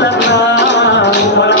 la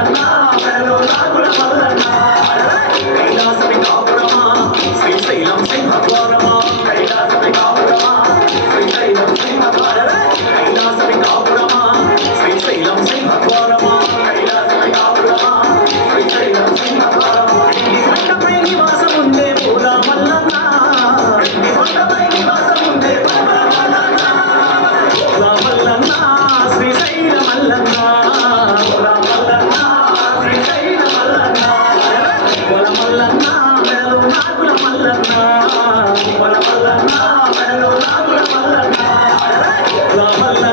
నాగుల వల్ల వల్ల వల్ల